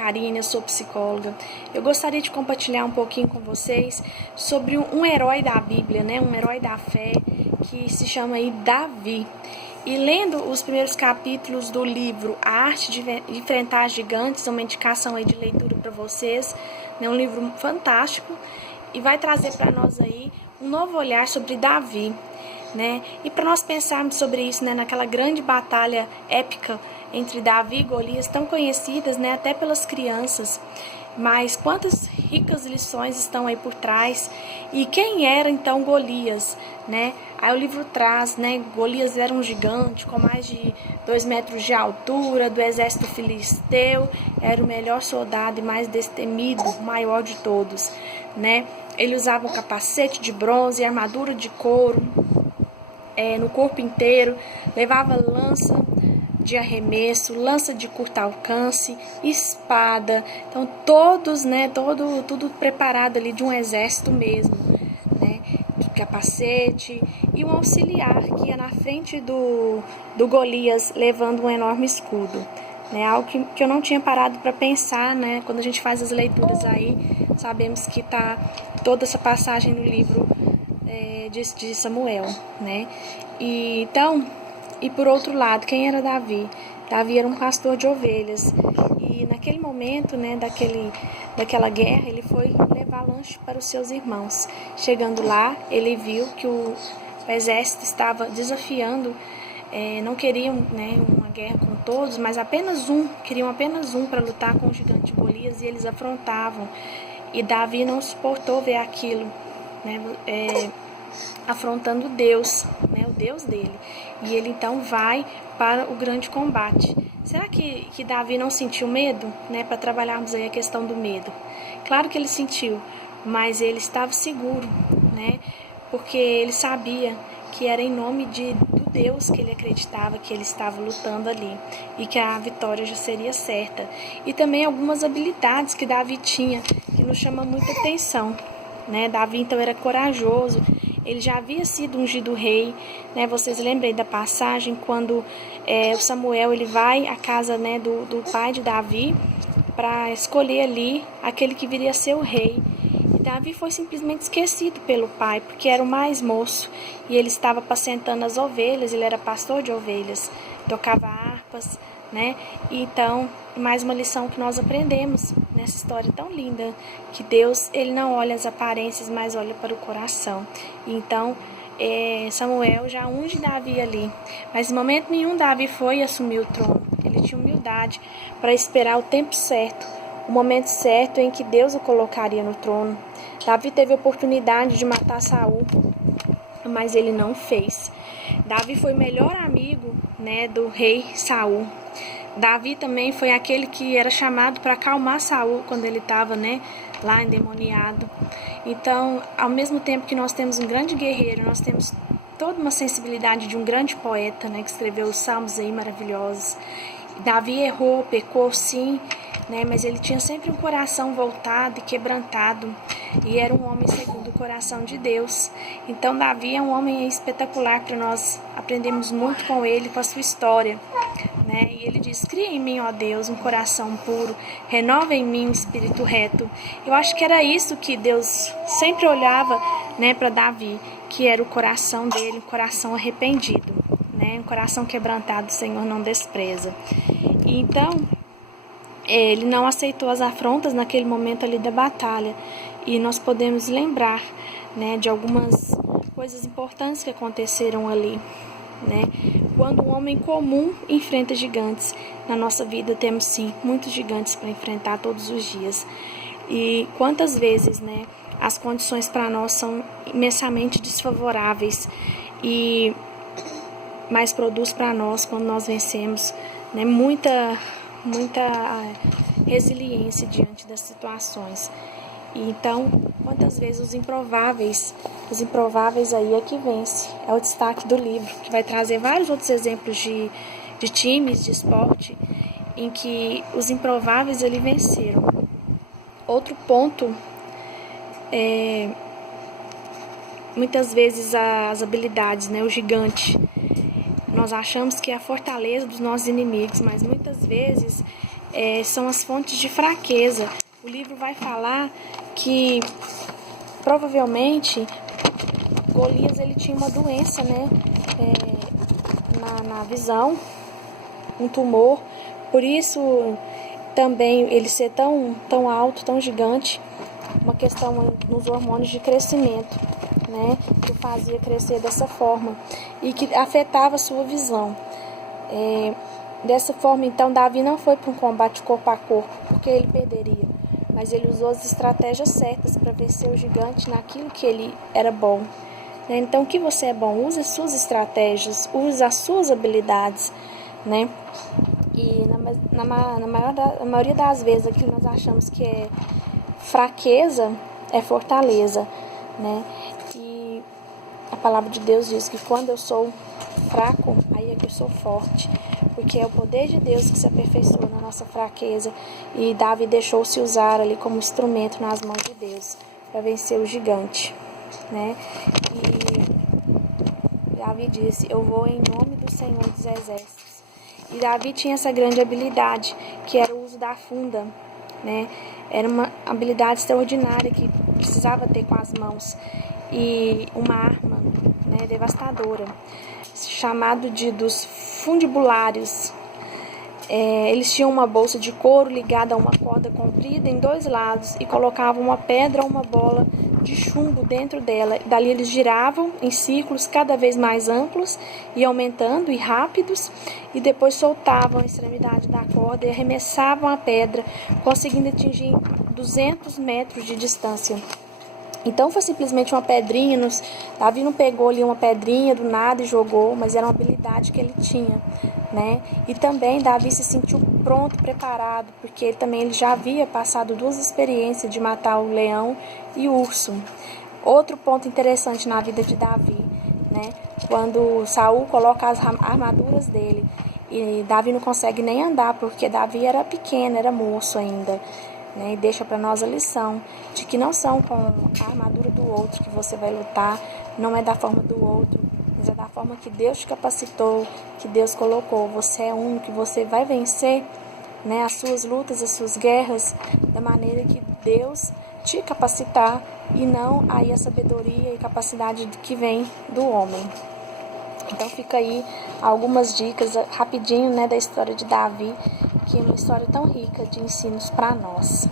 Karine, eu sou psicóloga. Eu gostaria de compartilhar um pouquinho com vocês sobre um herói da Bíblia, né? Um herói da fé que se chama aí Davi. E lendo os primeiros capítulos do livro A Arte de Enfrentar Gigantes, uma indicação aí de leitura para vocês, né? Um livro fantástico e vai trazer para nós aí um novo olhar sobre Davi, né? E para nós pensarmos sobre isso, né? Naquela grande batalha épica entre Davi e Golias, tão conhecidas, né? Até pelas crianças. Mas quantas ricas lições estão aí por trás? E quem era então Golias, né? Aí o livro traz, né? Golias era um gigante com mais de 2 metros de altura, do exército filisteu, era o melhor soldado e mais destemido, o maior de todos, né? Ele usava um capacete de bronze e armadura de couro no corpo inteiro, levava lança de arremesso, lança de curto alcance, espada, então todos, né, tudo preparado ali de um exército mesmo, né, de capacete e um auxiliar que ia na frente do Golias levando um enorme escudo, né, algo que eu não tinha parado para pensar, né, quando a gente faz as leituras aí, sabemos que tá toda essa passagem no livro de Samuel, né, e então... E por outro lado, quem era Davi? Davi era um pastor de ovelhas. E naquele momento, né, daquela guerra, ele foi levar lanche para os seus irmãos. Chegando lá, ele viu que o exército estava desafiando, não queriam, né, uma guerra com todos, mas queriam apenas um para lutar com o gigante Golias, e eles afrontavam. E Davi não suportou ver aquilo, né, afrontando Deus, né, o Deus dele. E ele então vai para o grande combate. Será que Davi não sentiu medo, né, para trabalharmos aí a questão do medo? Claro que ele sentiu, mas ele estava seguro, né, porque ele sabia que era em nome do Deus que ele acreditava que ele estava lutando ali e que a vitória já seria certa. E também algumas habilidades que Davi tinha que nos chamam muita atenção, né? Davi então era corajoso. Ele já havia sido ungido rei, né? Vocês lembram da passagem quando o Samuel ele vai à casa, né, do pai de Davi para escolher ali aquele que viria a ser o rei. E Davi foi simplesmente esquecido pelo pai, porque era o mais moço e ele estava apacentando as ovelhas, ele era pastor de ovelhas, tocava harpas, né? E então, mais uma lição que nós aprendemos nessa história tão linda, que Deus, ele não olha as aparências, mas olha para o coração. E então, Samuel já unge Davi ali, mas em momento nenhum Davi foi assumir o trono. Ele tinha humildade para esperar o tempo certo, o momento certo em que Deus o colocaria no trono. Davi teve a oportunidade de matar Saul, mas ele não fez. Davi foi o melhor amigo, né, do rei Saul. Davi também foi aquele que era chamado para acalmar Saul quando ele estava, né, lá endemoniado. Então, ao mesmo tempo que nós temos um grande guerreiro, nós temos toda uma sensibilidade de um grande poeta, né, que escreveu os salmos aí maravilhosos. Davi errou, pecou sim, né, mas ele tinha sempre um coração voltado e quebrantado, e era um homem segundo o coração de Deus. Então Davi é um homem espetacular para nós aprendermos muito com ele, com a sua história, né? E ele diz: cria em mim, ó Deus, um coração puro, renova em mim um espírito reto. Eu acho que era isso que Deus sempre olhava, né, para Davi, que era o coração dele, um coração arrependido, né? Um coração quebrantado, o Senhor não despreza. E então ele não aceitou as afrontas naquele momento ali da batalha. E nós podemos lembrar, né, de algumas coisas importantes que aconteceram ali, né? Quando um homem comum enfrenta gigantes, na nossa vida temos sim muitos gigantes para enfrentar todos os dias. E quantas vezes, né, as condições para nós são imensamente desfavoráveis, mas produz para nós, quando nós vencemos, né, muita resiliência diante das situações. E então, quantas vezes os improváveis aí é que vence. É o destaque do livro, que vai trazer vários outros exemplos de times, de esporte, em que os improváveis ali venceram. Outro ponto muitas vezes as habilidades, né, o gigante. Nós achamos que é a fortaleza dos nossos inimigos, mas muitas vezes são as fontes de fraqueza. O livro vai falar que provavelmente Golias ele tinha uma doença, né, na visão, um tumor, por isso também ele ser tão alto, tão gigante, uma questão nos hormônios de crescimento, né, que o fazia crescer dessa forma e que afetava a sua visão. Dessa forma, então, Davi não foi para um combate corpo a corpo, porque ele perderia, mas ele usou as estratégias certas para vencer o gigante naquilo que ele era bom. Então, o que você é bom? Use as suas estratégias, use as suas habilidades, né? E na maioria das vezes, aquilo que nós achamos que é fraqueza é fortaleza, né? E a palavra de Deus diz que quando eu sou fraco, aí é que eu sou forte, porque é o poder de Deus que se aperfeiçoa na nossa fraqueza, e Davi deixou-se usar ali como instrumento nas mãos de Deus para vencer o gigante, né? E Davi disse: eu vou em nome do Senhor dos Exércitos. E Davi tinha essa grande habilidade, que era o uso da funda, né? Era uma habilidade extraordinária que precisava ter com as mãos, e uma arma, né, devastadora, chamado dos fundibulários. Eles tinham uma bolsa de couro ligada a uma corda comprida em dois lados e colocavam uma pedra ou uma bola de chumbo dentro dela. Dali eles giravam em círculos cada vez mais amplos e aumentando e rápidos, e depois soltavam a extremidade da corda e arremessavam a pedra, conseguindo atingir 200 metros de distância. Então foi simplesmente uma pedrinha, Davi não pegou ali uma pedrinha do nada e jogou, mas era uma habilidade que ele tinha, né? E também Davi se sentiu pronto, preparado, porque ele já havia passado 2 experiências de matar o leão e o urso. Outro ponto interessante na vida de Davi, né? Quando Saul coloca as armaduras dele, e Davi não consegue nem andar, porque Davi era pequeno, era moço ainda, né? E deixa para nós a lição de que não são com a armadura do outro que você vai lutar, não é da forma do outro, mas é da forma que Deus te capacitou, que Deus colocou. Você é único, você vai vencer, né, as suas lutas, as suas guerras, da maneira que Deus te capacitar, e não aí a sabedoria e capacidade que vem do homem. Então fica aí algumas dicas rapidinho, né, da história de Davi, que é uma história tão rica de ensinos para nós.